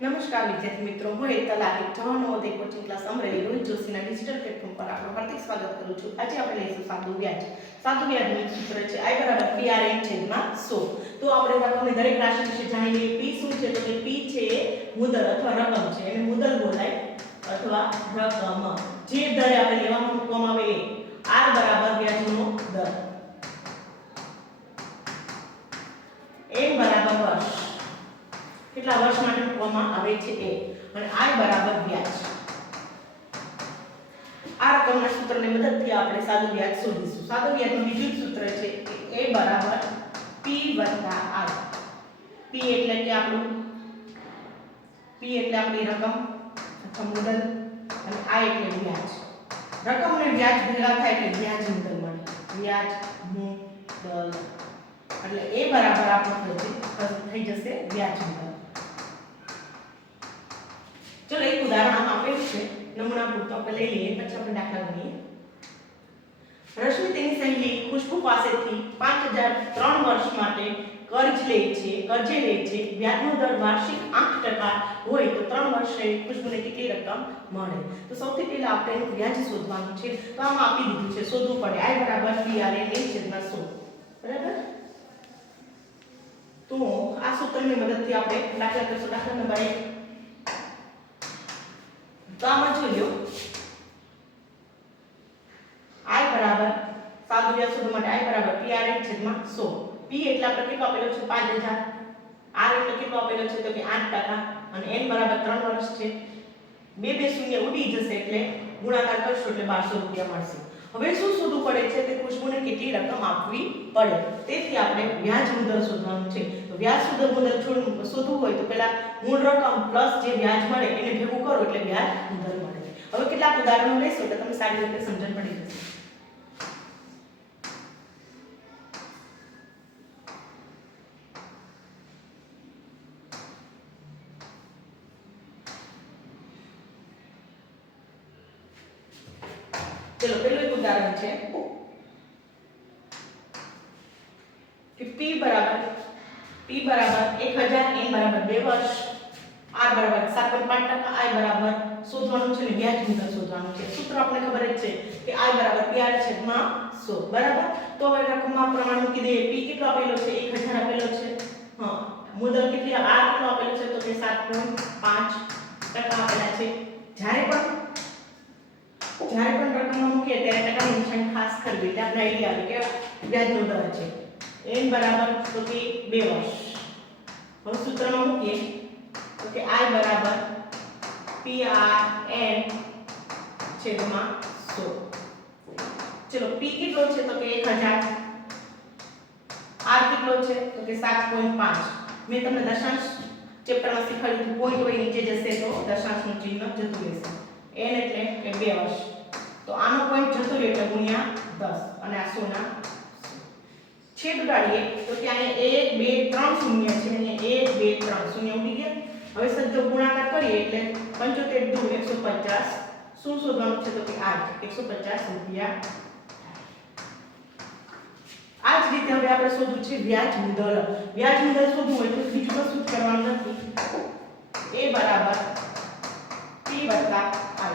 નમસ્કાર વિદ્યાર્થી મિત્રો, હું એકતા લાલી જવાન નવોદય કોચિંગ ક્લાસ અમરેલી રોહિત જોશીના ડિજિટલ પ્લેટફોર્મ પર આપનું હાર્દિક સ્વાગત કરું છું. આજે આપણે લઈશું સાદું વ્યાજ. સાદું વ્યાજનું સૂત્ર છે I = PRN છેદમાં 100. તો આપણે રકમની દરેક રાશિ વિશે જાણી લઈએ. P શું છે? તો કે P છે એ મુદ્દલ અથવા રકમ છે, એને મુદ્દલ બોલાય અથવા રકમ. જે દરે આપણે લેવામાં મૂકવામાં આવે એ R = વ્યાજનો દર, M = વર્ષ, કેટલા વર્ષ માટે મૂકવામાં આવે છે એ, અને I = વ્યાજ. આ રકમના સૂત્રની મદદથી આપણે સાદું વ્યાજ શોધીશું. સાદું વ્યાજનું બીજું સૂત્ર છે કે A = P + R. P એટલે કે આપણી રકમ અથવા મુદ્દલ, અને I એટલે વ્યાજ. રકમ અને વ્યાજ ભેગા થાય એટલે વ્યાજ મુદ્દલ મળે. વ્યાજ મુદ્દલ એટલે A = આપણો થઈ જશે વ્યાજ મુદ્દલ. ચલો એક ઉદાહરણ આમ આપેલું છે, નમૂના પૂરતો આપણે લઈ લઈએ, પછી આપણે દાખલા ગણીએ. રશ્મિ તેની સહેલી ખુશ્બુ પાસેથી 5000 3 વર્ષ માટે કર્જે લે છે. વ્યાજનો દર વાર્ષિક 8% હોય તો 3 વર્ષે ખુશ્બુને કેટલી રકમ મળે? તો સૌથી પહેલા આપણે એનું વ્યાજ શોધવાનું છે. તો આમાં આપી દીધું છે, શોધવું પડે. I = PRN /100. બરાબર? તો આ સૂત્રની મદદથી આપણે દાખલા કરશું. દાખલા નંબર 1. તો આમાં જોઈ લો, I = સાદું વ્યાજ શોધવા માટે I = PRN છેદમાં 100. P એટલે આપણે કેટલો આપેલો છે? 5000. R એટલે કેટલો આપેલો છે? તો કે 8%. અને N = 3 વર્ષ છે. બે શૂન્ય ઉડી જશે એટલે ગુણાકાર કરશો એટલે 1200 રૂપિયા મળશે. હવે શું શોધવું પડે છે? તે ખુશ્બુને કેટલી રકમ આપવી પડે. તેથી આપણે વ્યાજ મુદ્દલ શોધવાનું છે. તો વ્યાજ મુદ્દલ શોધવું હોય તો પહેલા મૂળ રકમ પ્લસ જે વ્યાજ મળે એને ભેગું કરો એટલે વ્યાજ મુદ્દલ મળે. હવે કેટલાક ઉદાહરણો લઈશું એટલે તમને સારી રીતે સમજણ પડી જશે. ચલો પહેલું એક ઉદાહરણ છે કે P = 1000, N = 2 વર્ષ, R = 7.5%, I = શોધવાનું છે ને વ્યાજ મુદ્દલ શોધવાનું છે. સૂત્ર આપણે ખબર જ છે કે I = PR/100. બરાબર? તો હવે રકમમાં પ્રમાણ મૂકી દઈએ. P કેટલો આપેલો છે? 1000 આપેલો છે. હા, મુદ્દલ કેટલી? R કેટલો આપેલો છે? તો કે 7.5% આપેલા છે. જ્યારે પણ રકમમાં મૂકીએ ત્યારે ટકાની નિશાની ખાસ કરવી એટલે આપણે આઈડિયા આવે કે વ્યાજનો દર છે. N = તો કે 2 વર્ષ. હવે સૂત્રમાં મૂકીએ તો કે I = PRN છેદમાં 100. ચલો P કેટલો છે? તો કે 1000. R કેટલો છે? તો કે 7.5. મેં તમને દશાંશ ચેપ્ટરમાં શીખવાડ્યું હતું, પોઈન્ટ હોય નીચે જશે તો દશાંશનું ચિહ્ન જતું રહેશે. N એટલે કે 2 વર્ષ. તો આનો પોઈન્ટ જતો રહે એટલે ગુણ્યા 10, અને આ 100 ના છેદ ઉડાડીએ તો ત્યાં 1 2 3 શૂન્ય છે, અને 1 2 3 શૂન્ય ઉડી ગયા. હવે સજ્જો ગુણાકાર કરીએ એટલે 75 દુ 150. શું શોધવાનું છે? તો કે 150 રૂપિયા. આ જ રીતે હવે આપણે શોધવું છે વ્યાજ મુદ્દલ. વ્યાજ મુદ્દલ શોધવું હોય તો બીજું કશું જ કરવાનું નથી. A = P + I.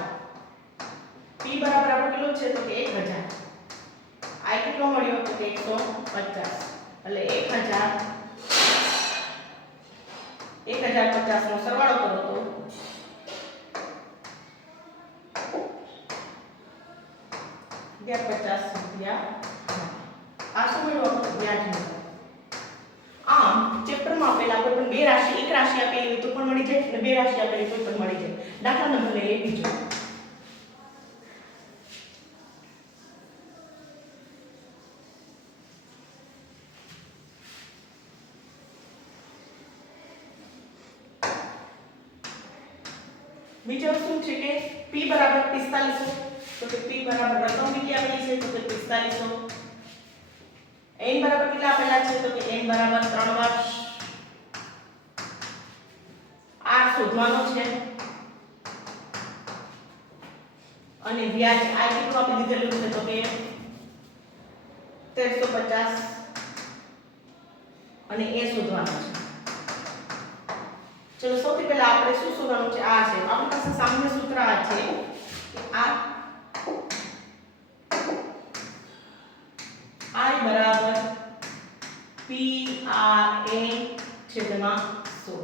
P બરાબર આપણો કેટલો છે? તો કે 1000. I કેટલો મળ્યો? તો કે 150. એટલે 1050 નો સરવાળો કરો તો 50 રૂપિયા. આ શું મળ્યું? વ્યાજ મુદ્દલ. આમ ચેપ્ટરમાં આપેલા કોઈ પણ બે રાશિ, એક રાશિ આપેલી હોય તો પણ મળી જાય, અને બે રાશિ આપેલી હોય તો પણ મળી જાય. દાખલા નંબર લઈએ બીજો. બીજો શું છે કે P = 4500. તો કે P = રકમ કેટલી આપેલી છે? તો કે 4500. N = કેટલા આપેલા છે? તો કે N = 3 વર્ષ. R શોધવાનો છે, અને વ્યાજ I કેટલું આપી દીધેલું છે? તો કે 1350, અને એ શોધવાનો છે. ચલો સૌથી પહેલા આપણે શું શોધવાનું છે? આ છે આપણી પાસે સામાન્ય સૂત્ર આ છે કે I બરાબર PRN છેદમાં 100.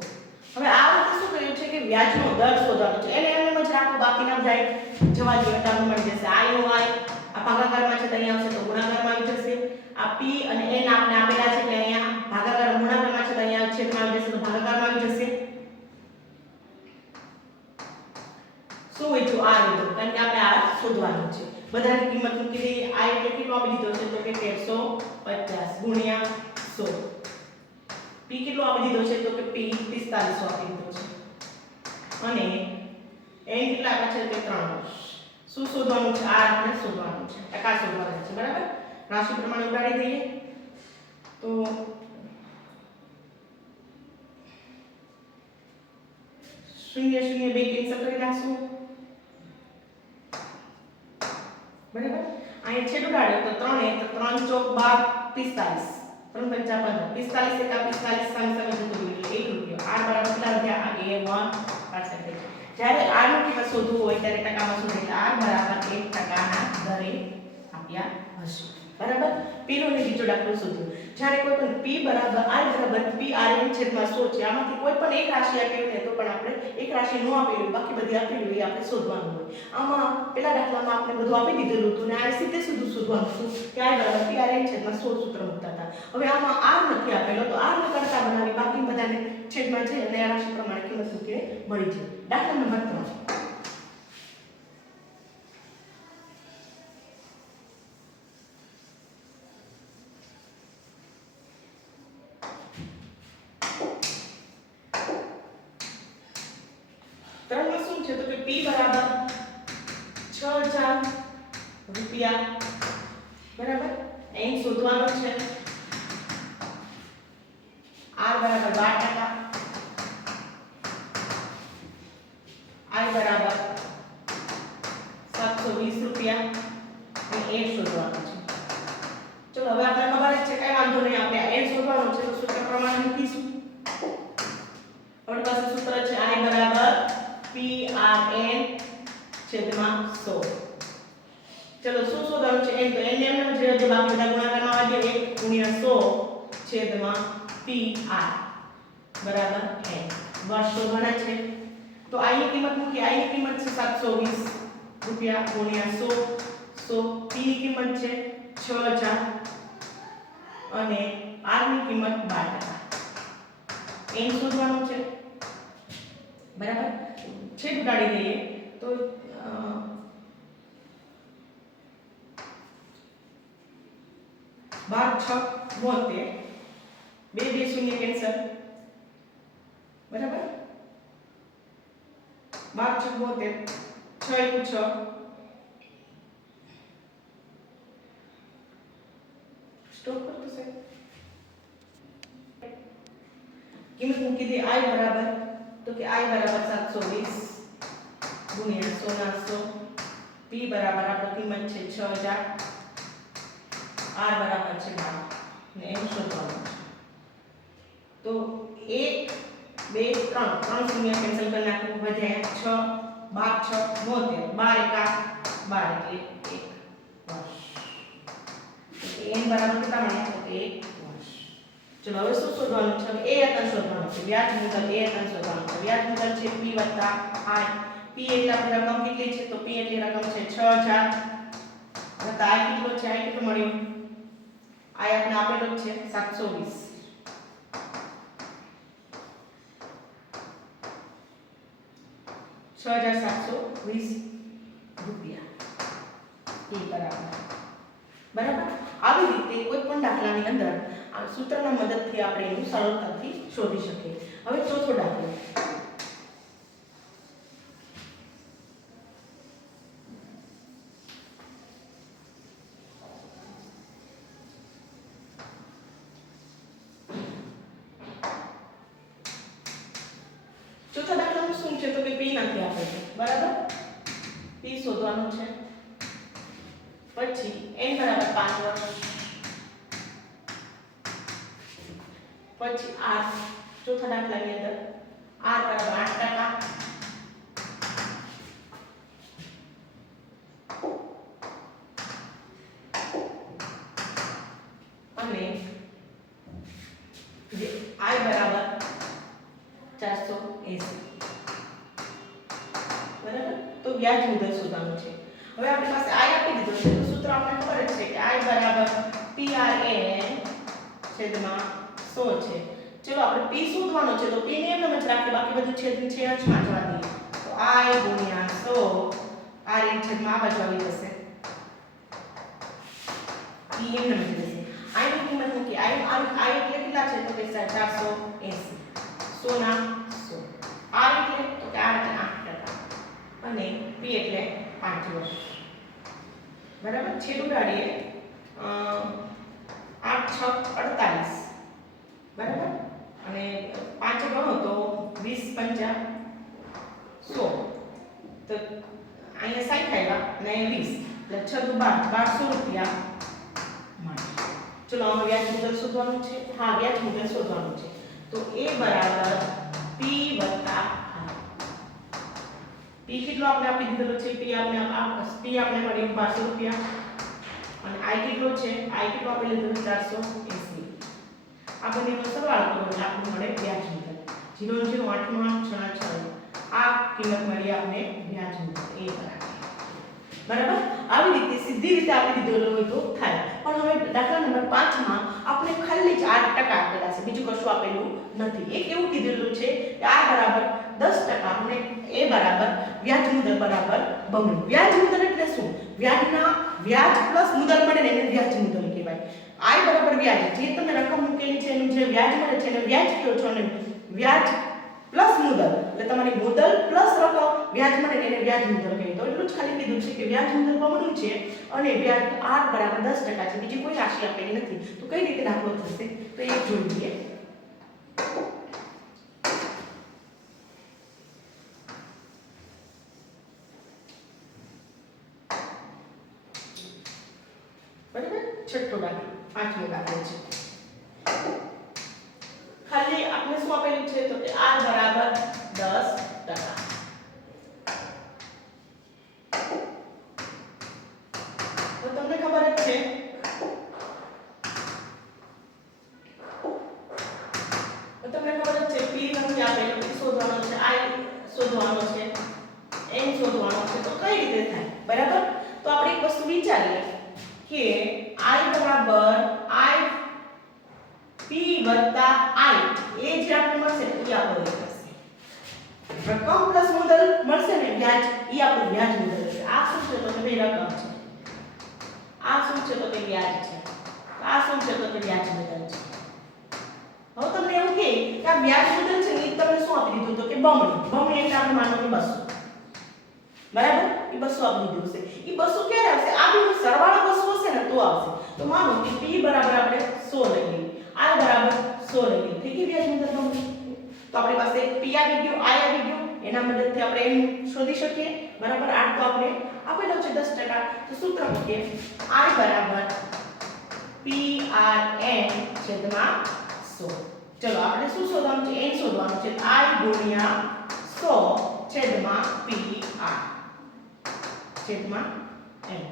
હવે આ વખતે શું કર્યું છે કે વ્યાજનો દર શોધવાનો છે. એને એમ જ રાખો, બાકીના જાય જવા દો, એટલે આપણને મળી જશે I નો I આ ભાગાકારમાં છે તો અહીંયા આવશે તો ગુણાકારમાં આવી જશે. આ P અને N આપણે આપેલા છે એટલે અહીંયા ભાગાકાર ગુણાકારમાં છે તો અહીંયા છેદમાં આવી જશે તો ભાગાકારમાં આવી જશે. શું વેચ્યું? આ લીધું, કારણ કે આપણે આ શોધવાનું છે. બધાની કિંમત મૂકી દઈએ. આ એટલે કેટલો આપી દીધો છે તો કે 1350 ગુણ્યા 100. P કેટલો આપી દીધો છે તો કે P 4500 આપી દીધો છે. અને N કેટલા આપ્યા છે કે 3. શું શોધવાનું છે? આ આપણે શોધવાનું છે, ટકા શોધવાના છે, બરાબર. રાશિ પ્રમાણે ઉડાડી દઈએ તો શૂન્ય શૂન્ય બે કેન્સલ કરી નાખશું, બરાબર. અહીંયા છેદ ઉડાડ્યો તો 3 તો 3 ચોક 12 45 3 પંચા 15 45 એકા 45 સામે સામે જતું રહ્યું એટલે 1 રૂપિયો. R બરાબર કેટલા વધ્યા? આ A1%. જ્યારે R નું કિંમત શોધવું હોય ત્યારે ટકામાં શોધે એટલે R બરાબર 1% ના દરે આપ્યા હશે, બરાબર. P નો બીજો દાખલો શોધો. જ્યારે કોઈ પણ P બરાબર I બરાબર PRN છેદમાં 100 છે. આમાંથી કોઈ પણ એક રાશિ આપી હોય તો પણ આપણે એક રાશિ નો આપેલી હોય, બાકી બધી આપેલી હોય આપણે શોધવાનું હોય. આમાં પેલા દાખલામાં આપણે બધું આપી દીધેલું હતું ને આ સીધે સીધું શોધવાનું હતું કે I બરાબર PRN છેદમાં 100 સૂત્ર મૂકતા હતા. હવે આમાં R નથી આપેલો તો R ને કરતા બનાવી બાકી બધાને છેદમાં છે અને આ રાશિ પ્રમાણે કિંમત મૂકીને મળી જાય. દાખલા નંબર 3. ત્રણમાં શું છે તો કે P બરાબર 6000 રૂપિયા, બરાબર. N શોધવાનો છે. R બરાબર 12%, I બરાબર 720 રૂપિયા અને A શોધવાનો છે. ચલો હવે આપણે ખબર જ છે, કઈ વાંધો નહીં, આપણે N શોધવાનો છે તો સૂત્ર પ્રમાણે મૂકીશું. આપણી પાસે સૂત્ર છે I બરાબર PRN છેદમાં 100. ચલો શું શોધવાનું છે? N તો N એમ જ રહેજો, બાકી બધા ગુણાકારમાં આવજે. 1 ગુણ્યા 100 છેદમાં PR બરાબર N. વર્ષ શોધવાના છે તો I ની કિંમત મૂકી. I ની કિંમત છે 720 રૂપિયા ગુણ્યા 100. P ની કિંમત છે 6000 અને R ની કિંમત 12%. N શોધવાનું છે, બરાબર. છેદ ઉડાડી દઈએ તો 12 6 72 બે બે શૂન્ય કેન્સલ, બરાબર. 12 6 72 6 1 6. સ્ટોપ કરતો છે. કિંમત મૂકી દે. I બરાબર તો કે I બરાબર 720 ગુણ્યા 100 ના 100. P બરાબર આપણી કિંમત છે 6000, R બરાબર છે 12 ને M શોધવાનું છે. તો 1 2 3 3 શૂન્ય કેન્સલ કરી નાખવું, વધ્યા 6 12 6 72 12 એકા 12 એટલે 1 વર્ષ. N બરાબર કેટલા મળ્યા તો 1 વર્ષ. ચલો હવે શું શોધવાનું છે? A આતન શોધવાનું છે. વ્યાજ મુદત A આતન શોધવાનું છે. વ્યાજ મુદત છે P વત્તા I. P એટલે આપણી રકમ કેટલી છે તો P એટલી રકમ છે 6000 વત્તા I કેટલો છે? I કેટલો મળ્યો? I આપણે આપેલો છે 720. 6720 રૂપિયા એ બરાબર. આવી રીતે કોઈ પણ દાખલાની અંદર આ સૂત્રના મદદથી આપણે એનું સરળતાથી શોધી શકીએ. હવે ચોથો દાખલો. ચોથા દાખલામાં શું છે તો કે P નથી આપેલું, બરાબર. P શોધવાનું છે. પછી N બરાબર 5 વર્ષ, પછી R ચોથા દાખલાની અંદર R બરાબર 8%. અને જે I બરાબર 480. બરાબર. તો વ્યાજ મુદ્દલ શોધવાનું છે. હવે આપણી પાસે I આપી દીધો છે તો સૂત્ર આપણને ખબર જ છે કે I બરાબર PRN છેદમાં 100 છે. ચલો આપણે P શોધવાનો છે તો P ને એમ જ રાખીએ, બાકી બધું છેદની છેદમાં જવા દઈએ. તો I ગુણ્યા 100 RN છેદમાં આ બાજુ આવી જશે. P એમ જ રહેશે. I ની કિંમત મૂકી. I એટલે કેટલા છે તો કે 480. 100 ના 100. R એટલે તો કે R એટલે 8%. અને P એટલે 5 વર્ષ. બરાબર. છેદ ઉડાડીએ. 8 6 48. બરાબર. અને 5 ગણો તો 20 5 100. તો અહીંયા 60 આવ્યા અને અહીંયા 20 એટલે 6 દુ 12 1200 રૂપિયા મળે. ચલો આમાં વ્યાજ મુદ્દલ શોધવાનું છે. હા, વ્યાજ મુદ્દલ શોધવાનું છે. તો A બરાબર P વત્તા P કેટલો આપણે આપી દીધેલો છે? P આપણે મળ્યું 1200 રૂપિયા. અને I કેટલો છે? I કેટલો આપી લીધો 480. આ બંનેનો સરવાળો કરો એટલે આપણને મળે વ્યાજ મુદ્દલ. 0 0 8 નો 8 6 6. આ કિંમત મળી આપણે વ્યાજ મુદ્દલ A બરાબર. આવી રીતે સીધી રીતે આપી દીધેલો હોય તો થાય. પણ હવે દાખલા નંબર 5 માં આપણે ખાલી જ 8% આપેલા છે, બીજું કશું આપેલું નથી. એક એવું કીધેલું છે કે આ બરાબર 10% અને A બરાબર વ્યાજ મુદ્દલ બરાબર બમણું. વ્યાજ મુદ્દલ એટલે શું? વ્યાજના વ્યાજ પ્લસ મુદ્દલ મળે ને એને વ્યાજ મુદ્દલ કહેવાય. I બરાબર વ્યાજ, જે તમે રકમ મૂકેલી છે એનું જે વ્યાજ મળે છે એને વ્યાજ કહો છો, અને વ્યાજ પ્લસ મુદ્દલ એટલે તમારી મુદ્દલ પ્લસ રકમ વ્યાજ મળે ને એને વ્યાજ મુદ્દલ કહે. તો એટલું જ ખાલી કીધું છે કે વ્યાજ મુદ્દલ બમણું છે અને વ્યાજ R બરાબર 10% છે. બીજી કોઈ રાશિ આપેલી નથી. તો કઈ રીતે દાખલો થશે તો એ જોઈ લઈએ. બરાબર. છઠ્ઠો દાખલો, 8મો દાખલો છે. ખાલી આપણે શું આપેલું છે તો કે R બરાબર 10%. તો તમને ખબર જ છે P નથી આપેલું, P શોધવાનો છે, I શોધવાનો છે, N શોધવાનો છે. તો કઈ રીતે થાય? બરાબર. તો આપણે એક વસ્તુ વિચારીએ કે I બરાબર P વત્તા I એ જે આપણે મળશે એ આપણો થશે. રકમ પ્લસ મુદ્દલ મળશે ને વ્યાજ, એ આપણું વ્યાજ મુદ્દલ છે. આ શું છે તો કે ભાઈ રકમ છે. આ શું છે તો કે વ્યાજ છે. આ શું છે તો કે વ્યાજ મુદ્દલ છે. હવે તમને એવું કે આ વ્યાજ મુદ્દલ છે ને એ તમને શું આપી દીધું તો કે બમણી. બમણી એટલે આપણે માનો કે 200. બરાબર. એ 200 આપી દીધું છે. એ 200 ક્યારે આવશે? આ બેનો સરવાળો 200 હશે ને તો આવશે. તો માનો કે P બરાબર આપણે 100 લઈએ, I બરાબર 100 લઈએ. થઈ ગઈ વ્યાજ મુદ્દલ બમણી. તો આપણી પાસે P આવી ગયો, I આવી ગયો. એના મદદથી આપણે N શોધી શકીએ. બરાબર. R તો આપણે આપેલો છે 10%. તો સૂત્ર મૂકીએ. I બરાબર PRN છેદમાં 100. ચલો આપણે શું શોધવાનું છે? N શોધવાનું છે. I ગુણ્યા 100 છેદમાં PR છેદમાં N.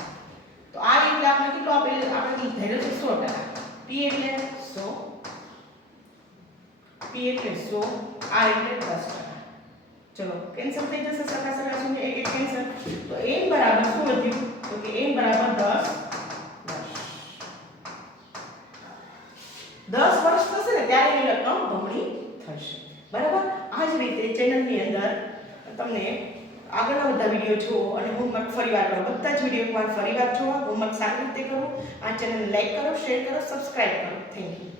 તો I એટલે આપણે કેટલો આપેલું? આપણે ધરેલું છે 100%. P એટલે 100, P એટલે 100, R એટલે 10%. ચલો કેન્સલ થઈ જશે. સરખા શૂન્ય એક એક કેન્સલ. તો N બરાબર શું વધ્યું તો કે N બરાબર 10 વર્ષ થશે ને ત્યારે એની રકમ બમણી થશે. બરાબર. આ જ રીતે ચેનલની અંદર તમને આગળના બધા વિડીયો જુઓ અને હોમવર્ક ફરીવાર કરો. બધા જ વિડીયો એકવાર ફરીવાર જુઓ, હોમવર્ક સારી રીતે કરો. આ ચેનલને લાઈક કરો, શેર કરો, સબસ્ક્રાઇબ કરો. Thank you.